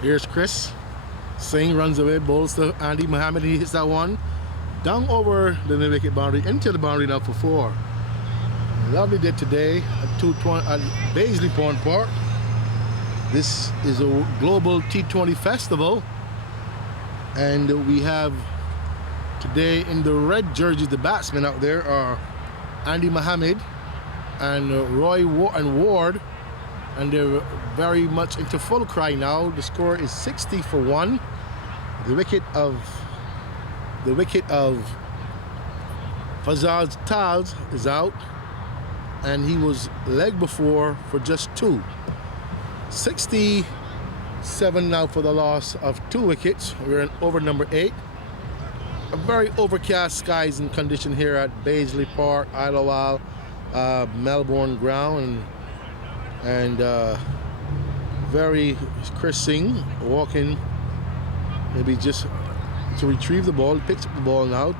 Here's Chris. Singh runs away, bowls to Andy Mohammed. He hits that one down over the mid-wicket boundary into the boundary now for 4. Lovely day today at 220 at Baisley Pond Park. This is a global T20 festival, and we have today in the red jerseys, the batsmen out there are Andy Mohammed and Roy Ward, and they're very much into full cry now. The score is 60 for 1. The wicket of Fazal Taz is out, and he was leg before for just 2. 67 now for the loss of 2 wickets. We're in over number 8. A very overcast skies and condition here at Baisley Park, Isle of Wight, Melbourne ground, and very Chris Singh walking, maybe just to retrieve the ball. Picks up the ball now,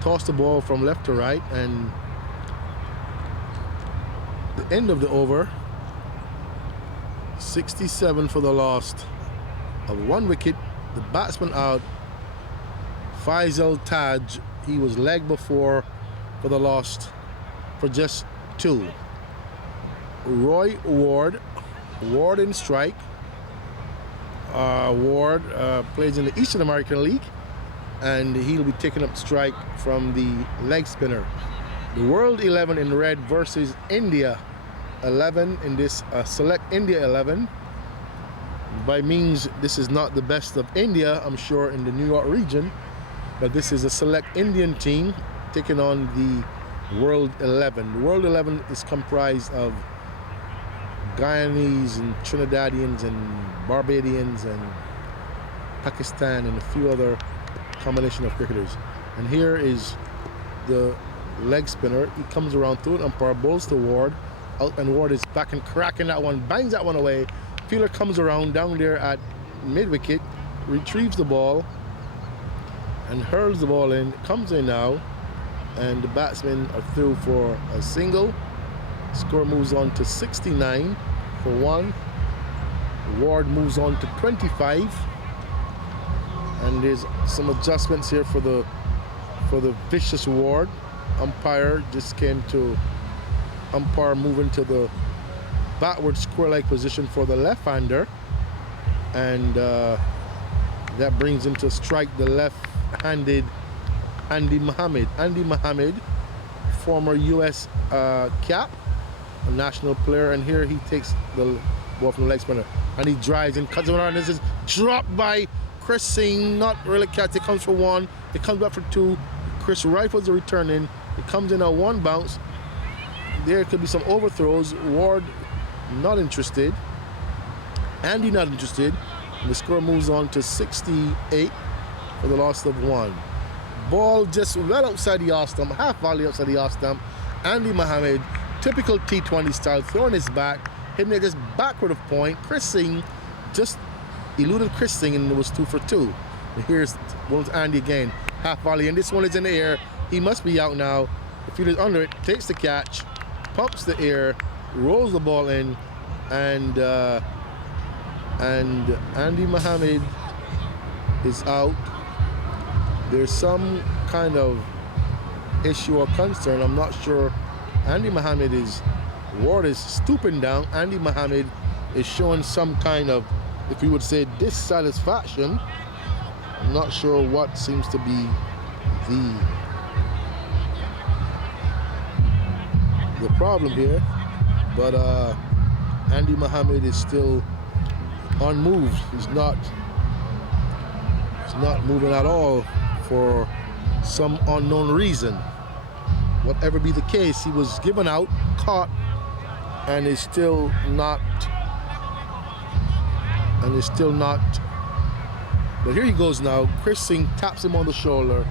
toss the ball from left to right, and the end of the over. 67 for the loss of 1 wicket. The batsman out, Faisal Taj, he was leg before for the loss for just 2. Roy Ward in strike. Ward plays in the Eastern American League, and he'll be taking up strike from the leg spinner. The World 11 in red versus India 11 in this select India 11. By means, this is not the best of India, I'm sure, in the New York region, but this is a select Indian team taking on the World 11. The World 11 is comprised of Guyanese and Trinidadians and Barbadians and Pakistan and a few other combination of cricketers. And here is the leg spinner. He comes around through it, umpire bowls to Ward out, and Ward is back and cracking that one, bangs that one away. Fielder comes around down there at mid wicket, retrieves the ball and hurls the ball in. Comes in now, and the batsmen are through for a single. Score moves on to 69 for 1. Ward moves on to 25, and there's some adjustments here for the vicious Ward. Umpire just came to umpire moving to the backward square-leg position for the left-hander, and that brings him to strike the left-handed Andy Mohammed. Andy Mohammed, former U.S. cap, a national player, and here he takes the ball from the leg spinner and he drives and cuts it around. This is dropped by Chris Singh, not really catch. It comes for 1, it comes back for 2. Chris rifles the return in. It comes in a 1 bounce. There could be some overthrows. Ward not interested. Andy not interested. And the score moves on to 68 for the loss of 1. Ball just well outside the off stump, half volley outside the off stump. Andy Mohammed, typical T20 style, throwing his back, hitting it just backward of point. Chris Singh just eluded Chris Singh, and it was 2 for 2. And here's Andy again, half volley, and this one is in the air. He must be out now. The fielder's under it, takes the catch, pumps the air, rolls the ball in, and Andy Mohammed is out. There's some kind of issue or concern. I'm not sure. Andy Mohammed Ward is stooping down. Andy Mohammed is showing some kind of, if we would say, dissatisfaction. I'm not sure what seems to be the problem here, but Andy Mohammed is still unmoved. He's not moving at all for some unknown reason. Whatever be the case, he was given out, caught, and is still not. But here he goes now. Chris Singh taps him on the shoulder.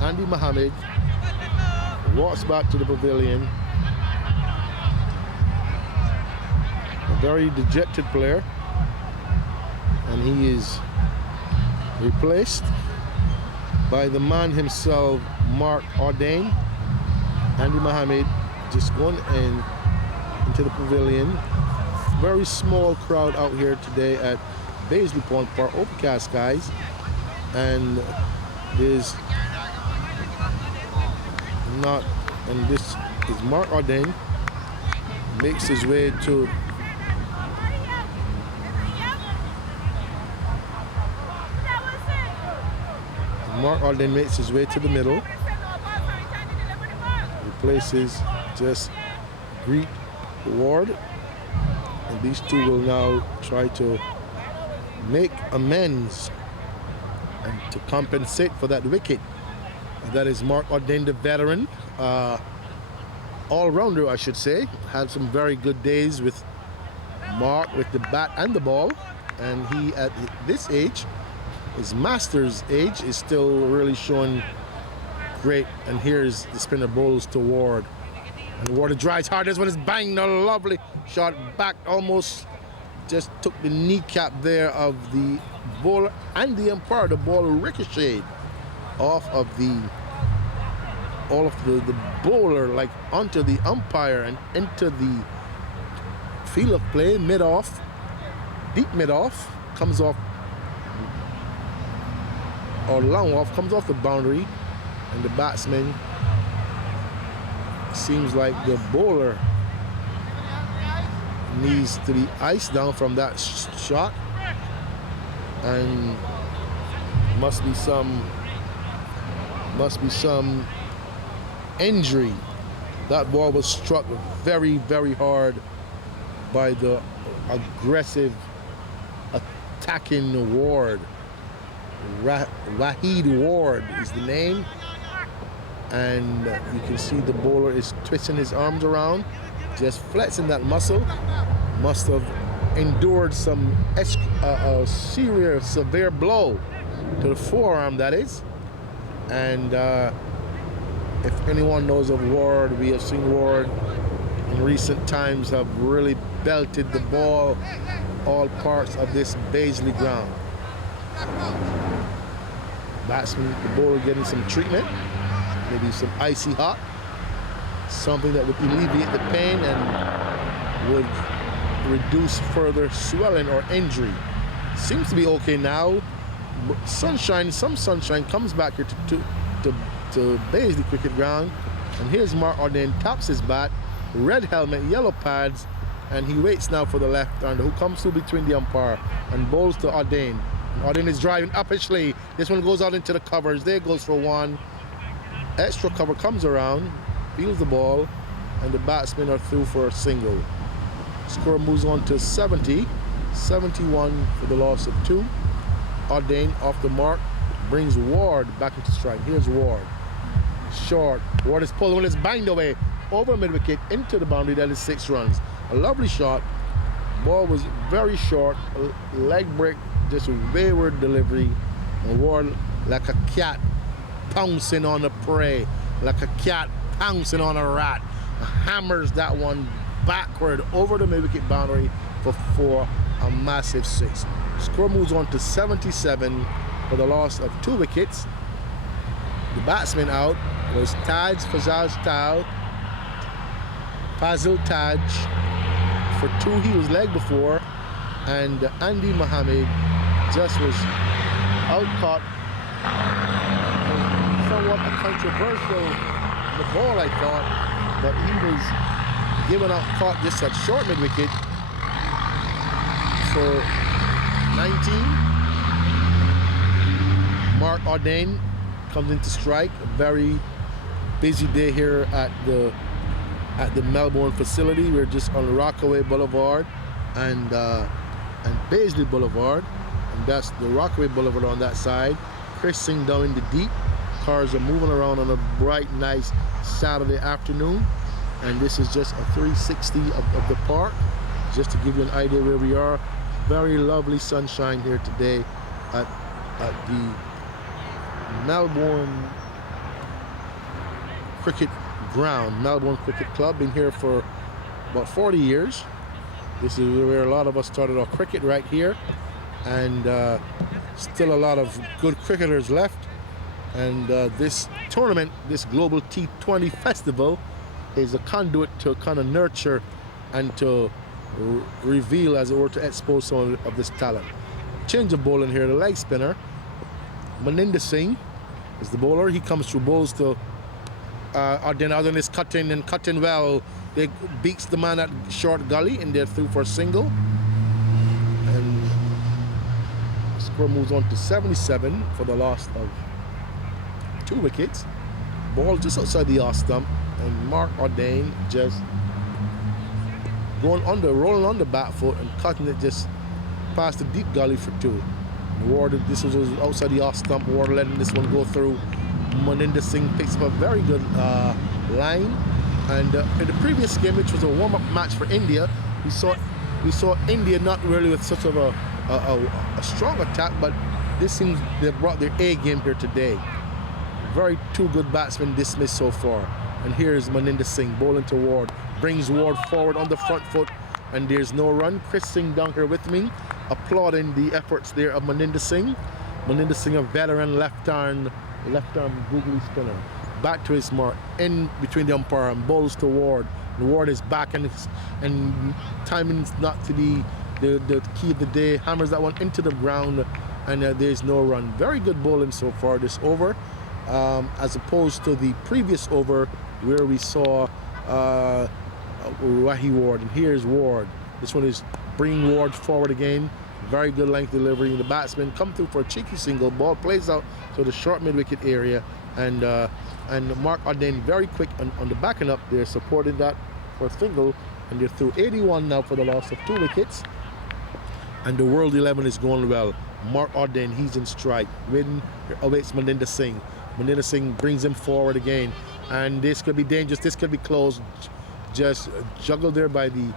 Andy Mohammed walks back to the pavilion. A very dejected player, and he is replaced by the man himself, Mark Audain. Andy Mohammed just going into the pavilion. Very small crowd out here today at Baisley Pond Park, overcast skies, and there's not, and this is Mark Audain makes his way to the middle. Replaces just Greet Ward, and these two will now try to make amends and to compensate for that wicket. That is Mark Audain, the veteran, all-rounder, I should say. Had some very good days with Mark with the bat and the ball, and he at this age, his master's age, is still really showing great. And here's the spinner bowls to Ward, and Ward drives hard. This one is banged, a lovely shot back, almost just took the kneecap there of the bowler and the umpire. The ball ricocheted off of the bowler, like onto the umpire and into the field of play, mid-off, deep mid-off, comes off, or long off, comes off the boundary, and the batsman, seems like the bowler needs to be iced down from that shot, and must be some injury. That ball was struck very, very hard by the aggressive attacking Ward. Waheed Ward is the name, and you can see the bowler is twisting his arms around, just flexing that muscle. Must have endured some severe blow to the forearm, that is. And if anyone knows of Ward, we have seen Ward in recent times have really belted the ball all parts of this Baisley ground. Batsman, the bowler getting some treatment, maybe some icy hot, something that would alleviate the pain and would reduce further swelling or injury. Seems to be okay now. Sunshine, some sunshine comes back here to Baisley cricket ground, and here's Mark Audain, taps his bat, red helmet, yellow pads, and he waits now for the left-hander who comes through between the umpire and bowls to Audain. Audain is driving uppishly. This one goes out into the covers. There goes for one. Extra cover comes around, feels the ball, and the batsmen are through for a single. Score moves on to 70, 71 for the loss of 2. Audain off the mark brings Ward back into strike. Here's Ward. Short. Ward is pulled when it's banged away over mid-wicket into the boundary. That is 6 runs. A lovely shot. Ball was very short. Leg break, just a wayward delivery. And Ward, like a cat pouncing on a prey, like a cat pouncing on a rat, hammers that one backward over the mid-wicket boundary for a massive 6. Score moves on to 77 for the loss of 2 wickets. The batsman out was Fazil Taj for 2. He was leg before, and Andy Mohammed just was out caught. Somewhat a controversial the ball, I thought, but he was given out caught just at short mid-wicket for 19. Mark Audain comes into strike. A very busy day here at the Melbourne facility. We're just on Rockaway Boulevard and Baisley Boulevard, and that's the Rockaway Boulevard on that side. Crising down in the deep. Cars are moving around on a bright, nice Saturday afternoon, and this is just a 360 of the park, just to give you an idea where we are. Very lovely sunshine here today at the Melbourne Cricket Ground, Melbourne Cricket Club. Been here for about 40 years. This is where a lot of us started our cricket, right here, and still a lot of good cricketers left. And this tournament, this global T20 festival, is a conduit to kind of nurture and to reveal, as it were, to expose some of this talent. change of bowling here. The leg spinner, Maninder Singh, is the bowler. He comes through, bowls to Audain is cutting well. They beats the man at short gully and they're through for a single. And the score moves on to 77 for the loss of 2 wickets. Ball just outside the off stump, and Mark Audain just rolling on the back foot and cutting it just past the deep gully for 2. Ward, this was outside the off stump. Ward letting this one go through. Maninder Singh picks up a very good line. And in the previous game, which was a warm-up match for India, we saw India not really with such of a strong attack, but this seems they brought their A game here today. Very 2 good batsmen dismissed so far. And here's Maninder Singh bowling to Ward, brings Ward forward on the front foot, and there's no run. Chris Singh down here with me, applauding the efforts there of Maninder Singh. Maninder Singh, a veteran left-arm googly spinner. Back to his mark, in between the umpire, and bowls to Ward. The Ward is back, and timing's not to be the key of the day. Hammers that one into the ground, and there's no run. Very good bowling so far this over, as opposed to the previous over where we saw Waheed Ward. And here's Ward. This one is bringing Ward forward again. Very good length delivery. The batsman come through for a cheeky single. Ball plays out to the short mid-wicket area, and Mark Audain very quick on the backing up there, supporting that for a single, and they're through 81 now for the loss of 2 wickets. And the World 11 is going well. Mark Audain, he's in strike. Win awaits Maninder Singh. Maninder Singh brings him forward again, and this could be dangerous. This could be close. Just juggled there by the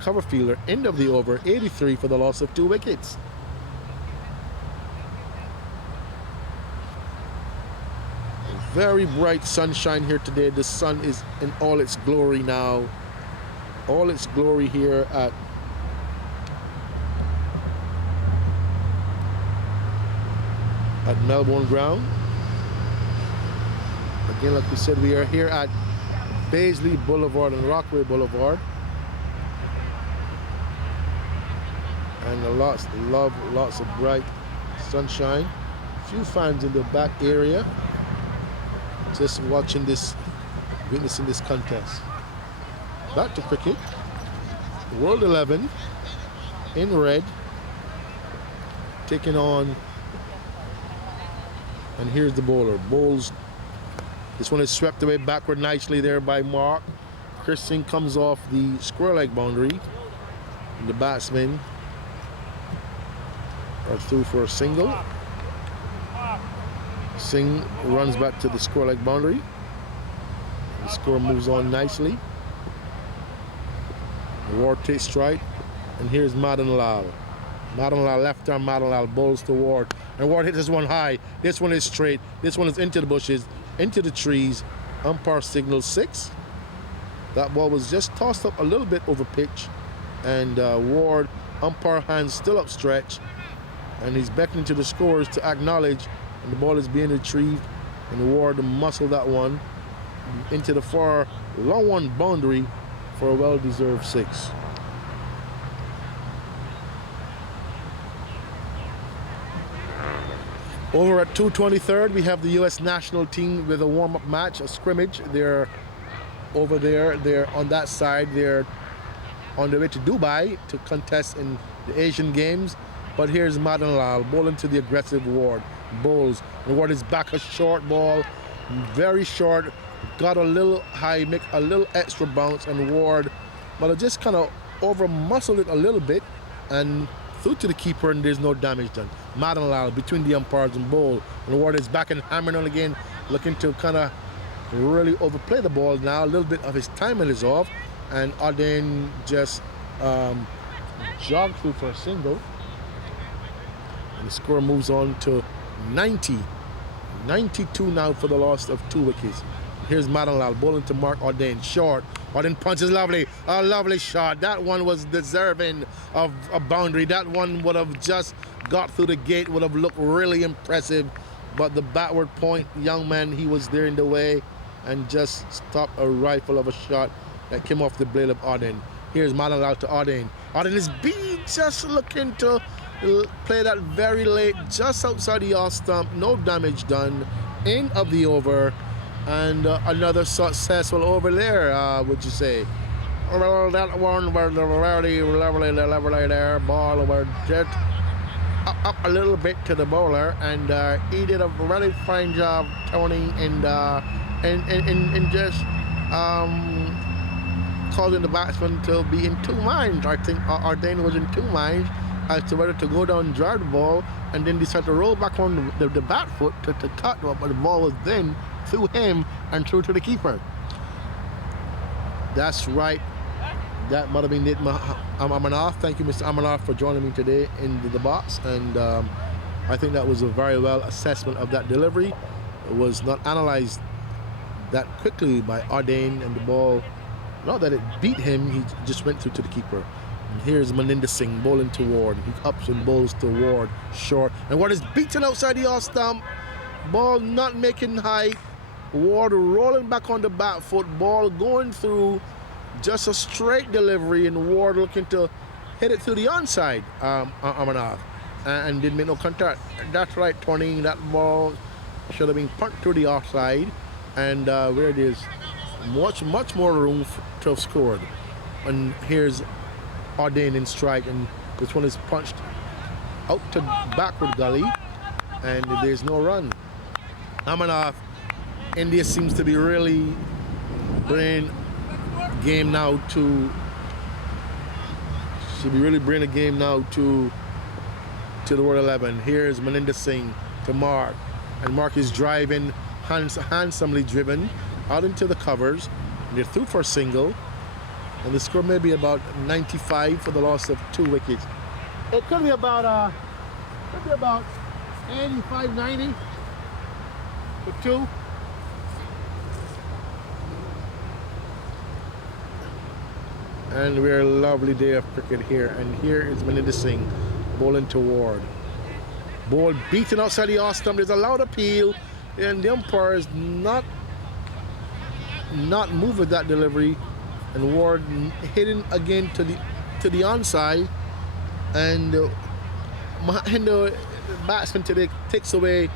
cover fielder. End of the over, 83 for the loss of 2 wickets. Very bright sunshine here today. The sun is in all its glory now. All its glory here at Melbourne Ground. Again, like we said, we are here at Paisley Boulevard and Rockaway Boulevard. And lots of bright sunshine. A few fans in the back area just watching this, witnessing this contest. Back to cricket. World 11 in red, taking on, and here's the bowler. Bowls. This one is swept away backward nicely there by Mark. Chris Singh comes off the square leg boundary, and the batsmen are through for a single. Singh runs back to the square leg boundary. The score moves on nicely. Ward takes strike, and here's Madan Lal. Madan Lal, left arm Madan Lal bowls to Ward, and Ward hits this one high. This one is straight. This one is into the bushes, into the trees. Umpire signals 6. That ball was just tossed up a little bit over pitch, and Ward, umpire hands still upstretched, and he's beckoning to the scorers to acknowledge, and the ball is being retrieved, and Ward muscled that one into the far long one boundary for a well-deserved 6. Over at 223rd, we have the U.S. national team with a warm-up match, a scrimmage. They're over there. They're on that side. They're on their way to Dubai to contest in the Asian Games. But here's Madan Lal bowling to the aggressive Ward. Bowls. And Ward is back, a short ball, very short. Got a little high, make a little extra bounce, and Ward, but just kind of over-muscled it a little bit and through to the keeper, and there's no damage done. Madan Lal between the umpires and bowl, and Ward is back and hammering on again, looking to kind of really overplay the ball now. A little bit of his timing is off, and Audain just jogged through for a single, and the score moves on to 92 now for the loss of 2 wickets. Here's Madan Lal bowling to Mark Audain, short. Audain punches lovely, a lovely shot. That one was deserving of a boundary. That one would have just got through the gate, would have looked really impressive. But the backward point, young man, he was there in the way and just stopped a rifle of a shot that came off the blade of Audain. Here's Madan Lal to Audain. Audain is just looking to Play that very late, just outside the off stump. No damage done. End of the over. And another successful over there, would you say? Well, that one was very lovely there. Ball over jet up a little bit to the bowler, and he did a very fine job, Tony, and just causing the batsman to be in two minds. I think Audain was in two minds as to whether to go down and drive the ball, and then decide to roll back on the bat foot to cut, but the ball was then through him and through to the keeper. That's right. That might have been it, Amanaf. Thank you, Mr. Amanaf, for joining me today in the box. And I think that was a very well assessment of that delivery. It was not analyzed that quickly by Audain, and the ball, not that it beat him, he just went through to the keeper. And here's Maninder Singh bowling to Ward. He ups and bowls to Ward, short. And Ward is beaten outside the off stump. Ball not making height. Ward rolling back on the back foot. Ball going through. Just a straight delivery, and Ward looking to hit it through the onside, Amanaf, and didn't make no contact. That's right, Tony. That ball should have been punted to the offside, and where it is, much more room to have scored. And here's Audain in strike, and this one is punched out to backward gully, and there's no run. Amanaf, India seems to be really bringing game now to should be really bringing the game now to the World 11. Here's Maninder Singh to Mark, and Mark is driving, handsomely driven out into the covers. And they're through for a single, and the score may be about 95 for the loss of 2 wickets. It could be about 85, 90 for 2. And we're a lovely day of cricket here. And here is Maninder Singh bowling to Ward. Ball beaten outside the off stump. There's a loud appeal, and the umpire is not moving that delivery. And Ward hitting again to the onside. And the batsman today takes away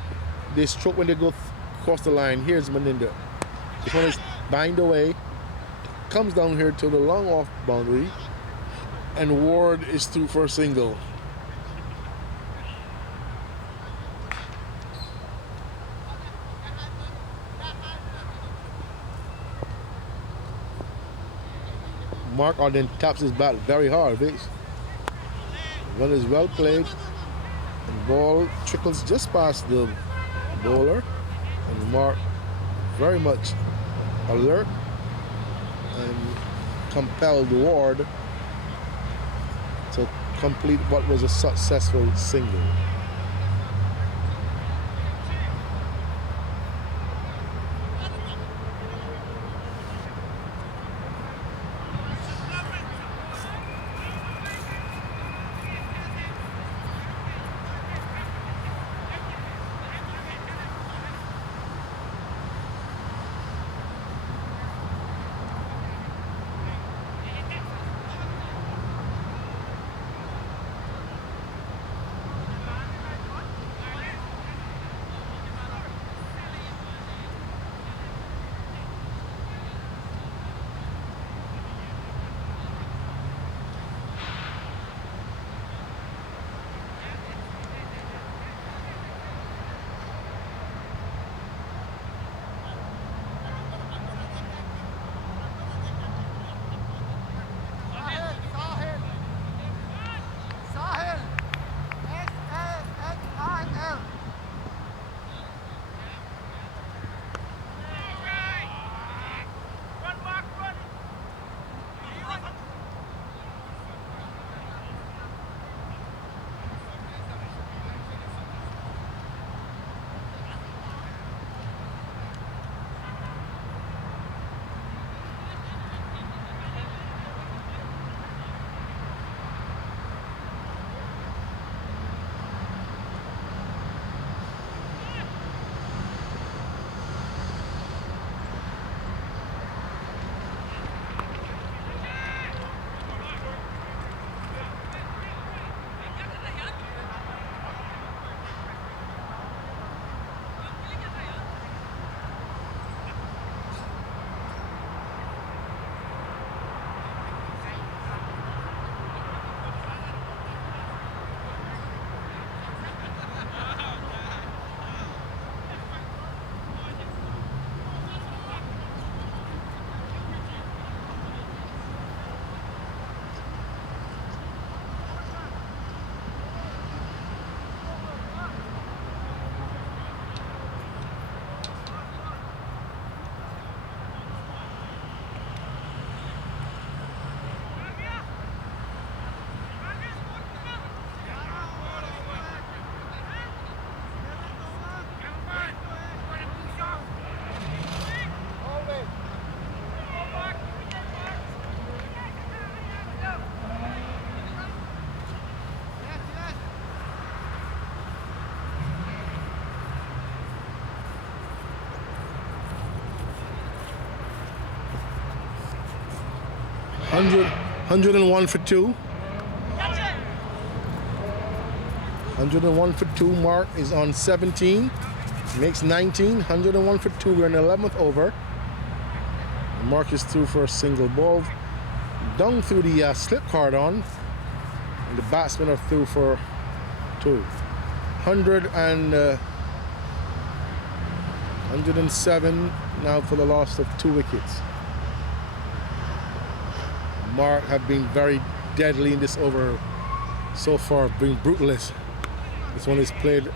the stroke when they go across the line. Here's Maninder. This one is banged away. Comes down here to the long off boundary, and Ward is through for a single. Mark Audain taps his bat very hard. This one is well played, and ball trickles just past the bowler, and Mark very much alert and compelled Ward to complete what was a successful single. 101 for 2. 101 for 2. Mark is on 17. Makes 19. 101 for 2. We're in the 11th over. Mark is through for a single ball. Down through the slip cordon. And the batsmen are through for 2. 107 now for the loss of 2 wickets. Mark have been very deadly in this over so far, being brutalist. This one is played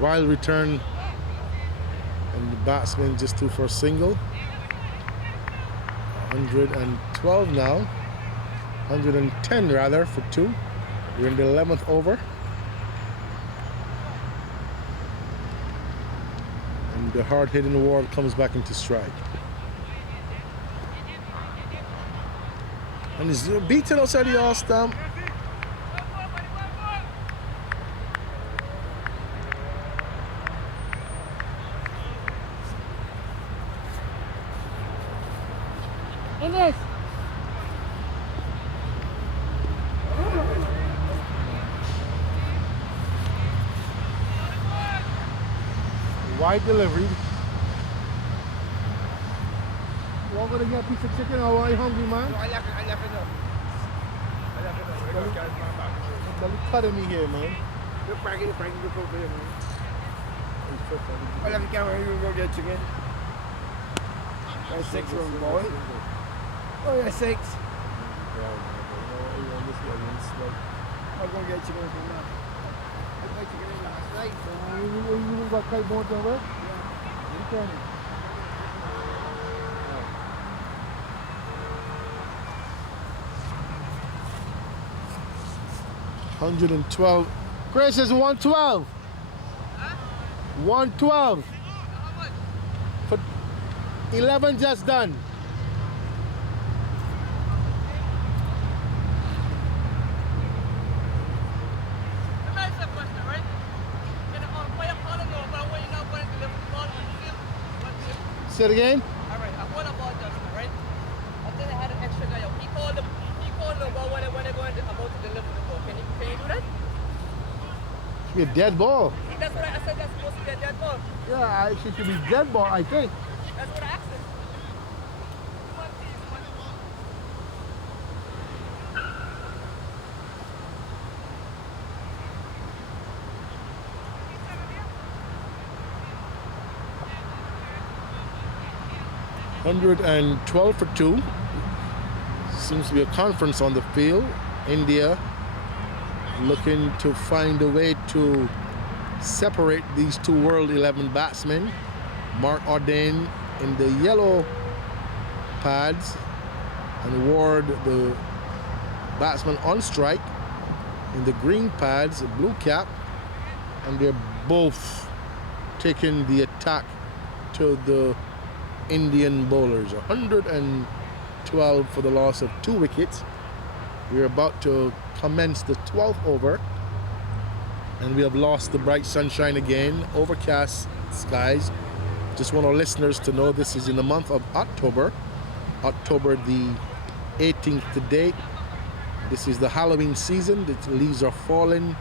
wild return, and the batsman just threw for a single. 112 now, 110 rather for 2. We're in the 11th over. And the hard-hitting Ward comes back into stride. And he's beaten outside the off stump. Ines. Wide delivery. You want to get a piece of chicken or are you hungry, man? No, I left it up. Don't cut me here, man. You're bragging the coat there, man. I left the camera, you go get chicken. That's 6 room, boy. Oh, yeah, 6. I'll go get chicken from now. I got chicken in last night. You got kite bones on where? Yeah. You can. 112. Chris is 112. Huh? 112. How much? For 11 just done. Let me ask you a question, right? Why you calling me about why you're not going to deliver the ball when you feel? Say it again. Alright, I won a ball just now, right? I think I had an extra guy out. He called him about when they're going about to deliver the ball. Can you do that? Should be a dead ball. That's what I said, that's supposed to be a dead ball. Yeah, it should be dead ball, I think. That's what I asked him. $112 for 2. Seems to be a conference on the field. India looking to find a way to separate these 2 World 11 batsmen. Mark Audain in the yellow pads and Ward, the batsman on strike, in the green pads, a blue cap, and they're both taking the attack to the Indian bowlers. 112 for the loss of 2 wickets. We're about to commence the 12th over, and we have lost the bright sunshine again. Overcast skies. Just want our listeners to know this is in the month of October the 18th to date. This is the Halloween season. The leaves are falling.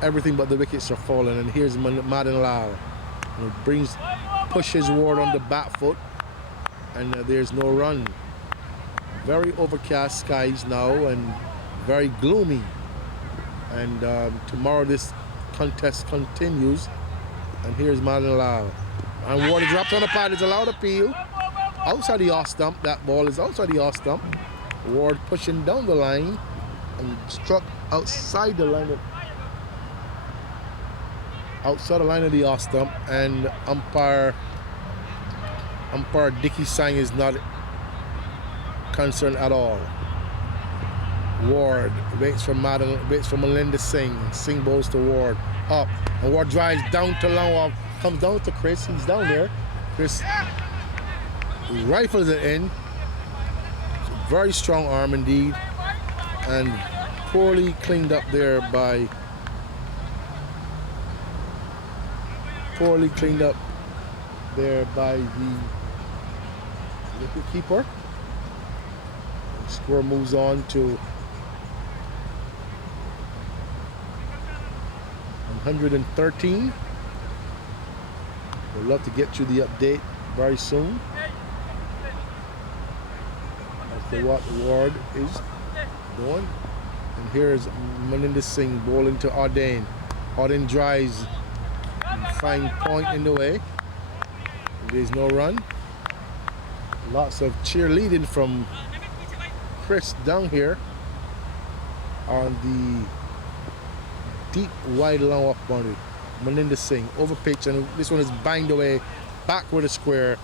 Everything but the wickets are falling. And here's Madan Lal. Pushes Ward on the back foot, and there's no run. Very overcast skies now and very gloomy. And tomorrow this contest continues. And here's Madan Lal. And Ward is dropped on the pad. It's allowed appeal. Outside the off stump. That ball is outside the off stump. Ward pushing down the line and struck outside the line of the off stump, and umpire Dickie Sang is not concerned at all. Ward waits for Melinda Singh. Singh bowls to Ward. Up. And Ward drives down to long off. Comes down to Chris. He's down there. Chris rifles it in. Very strong arm indeed. And poorly cleaned up there by the wicketkeeper. Score moves on to 113. We'd love to get you the update very soon as to what Ward is doing. And here's Maninder Singh bowling to Audain. Audain drives, fine point in the way. And there's no run. Lots of cheerleading from Chris down here on the deep wide long off boundary. Maninder Singh over pitch, and this one is banged away back with a square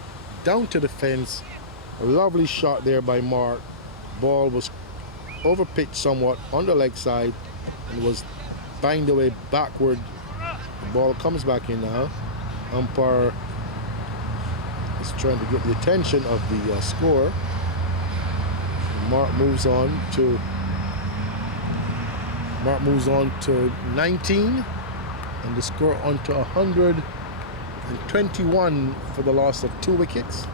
down to the fence. A lovely shot there by Mark. Ball was over pitched somewhat on the leg side and was banged away backward. The ball comes back in now. Umpire is trying to get the attention of the scorer. Mark moves on to 19, and the score on to 121 for the loss of 2 wickets.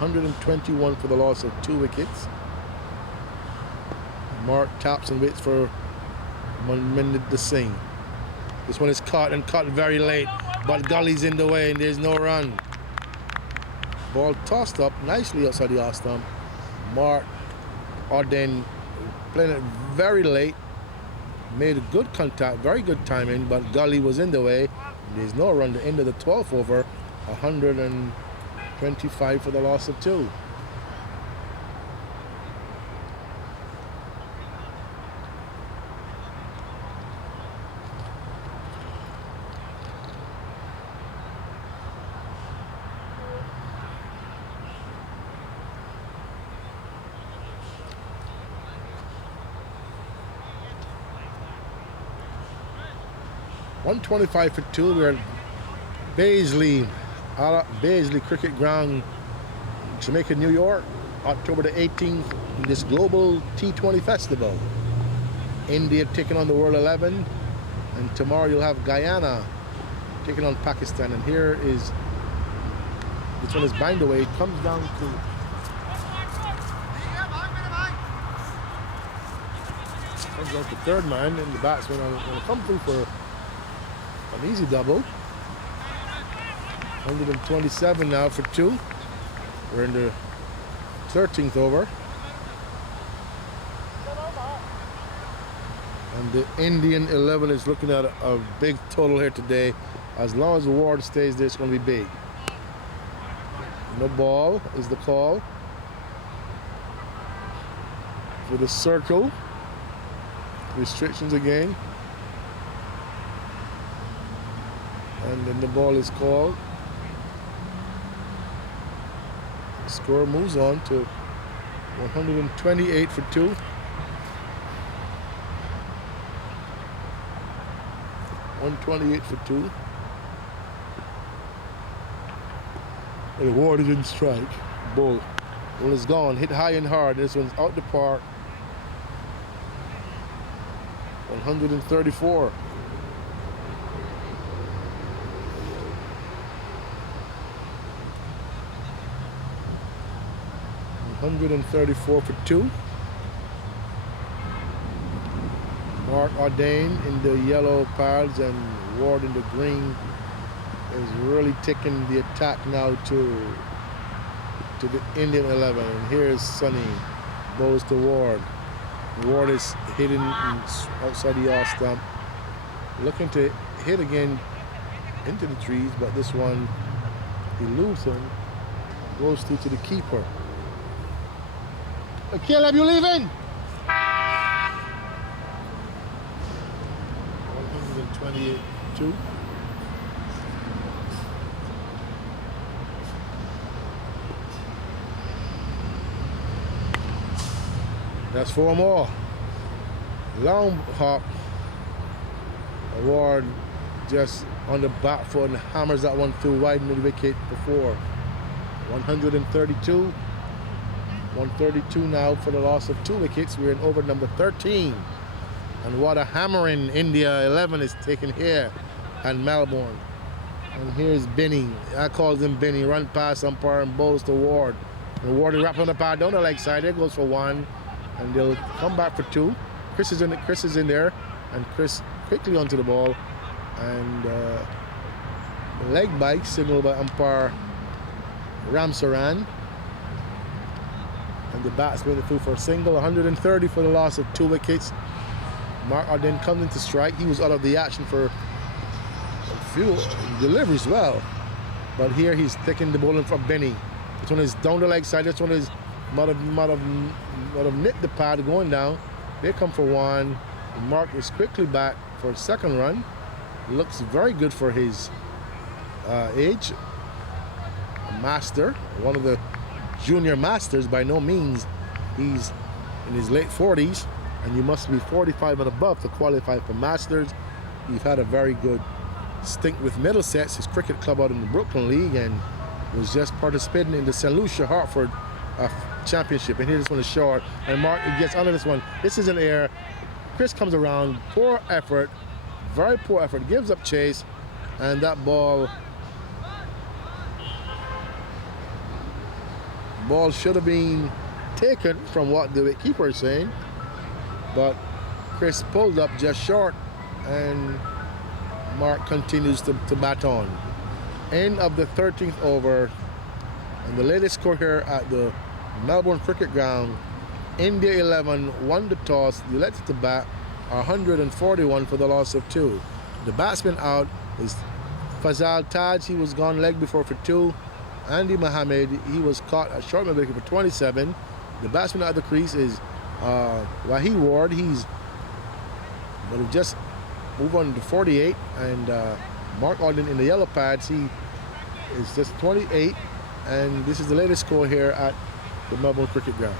121 for the loss of 2 wickets. Mark taps and waits for Maninder Singh. This one is caught and caught very late, but Gully's in the way and there's no run. Ball tossed up nicely outside the off stump. Mark Audain playing it very late. Made a good contact, very good timing, but Gully was in the way. There's no run. The end of the 12th over, 125 for the loss of 2. .125 for 2. We're at Baisley Cricket Ground, Jamaica, New York, October the 18th, in this global T20 festival. India taking on the World 11, and tomorrow you'll have Guyana taking on Pakistan. And here is, this one is banged away. It comes down to third man, and the batsman going to come through for an easy double. 127 now for 2. We're in the 13th over. And the Indian 11 is looking at a big total here today. As long as Ward stays there, it's going to be big. No ball is the call for the circle. Restrictions again. And then the ball is called. The score moves on to 128 for 2. 128 for 2. And Ward is in strike. Ball. Ball is gone. Hit high and hard. This one's out the park. 134. 134 for 2. Mark Audain in the yellow pads and Ward in the green is really taking the attack now to the Indian 11. And here's Sunny, goes to Ward. Ward is hitting outside the off stump, looking to hit again into the trees, but this one eludes him, goes through to the keeper. Caleb, you leaving? 128-2. That's 4 more. Long hop. Ward just on the back foot and hammers that one through wide mid wicket before. 132. 132 now for the loss of 2 wickets. We're in over number 13. And what a hammering India 11 is taking here at Melbourne. And here's Benny. I call him Benny. Run past umpire and bowls to Ward. And Ward is wrapping on the pad down the leg side. There goes for one, and they'll come back for two. Chris is in there, and Chris quickly onto the ball, and leg bite signaled by umpire Ramsaran. And the batsman through for a single. 130 for the loss of 2 wickets. Mark Audain comes into strike. He was out of the action for a few deliveries as well. But here he's taking the ball in from Benny. This one is down the leg side. This one is might have nipped the pad going down. They come for one. Mark is quickly back for a second run. Looks very good for his age. A master, one of the junior masters. By no means he's in his late 40s, and you must be 45 and above to qualify for masters. He's had a very good stint with Middlesex, his cricket club out in the Brooklyn League, and was just participating in the St. Lucia Hartford championship. And here this one is short, and Mark gets under this one. This is an air. Chris comes around, poor effort, very poor effort, gives up chase, and that ball should have been taken from what the wicketkeeper is saying, but Chris pulled up just short, and Mark continues to bat on. End of the 13th over, and the latest score here at the Melbourne Cricket Ground. India 11 won the toss, they elected to bat, 141 for the loss of 2. The batsman out is Fazal Taj, he was gone leg before for 2. Andy Mohammed, he was caught at short mid wicket for 27. The batsman at the crease is Waheed Ward. He's just moved on to 48, and Mark Audain in the yellow pads, he is just 28, and this is the latest score here at the Melbourne Cricket Ground.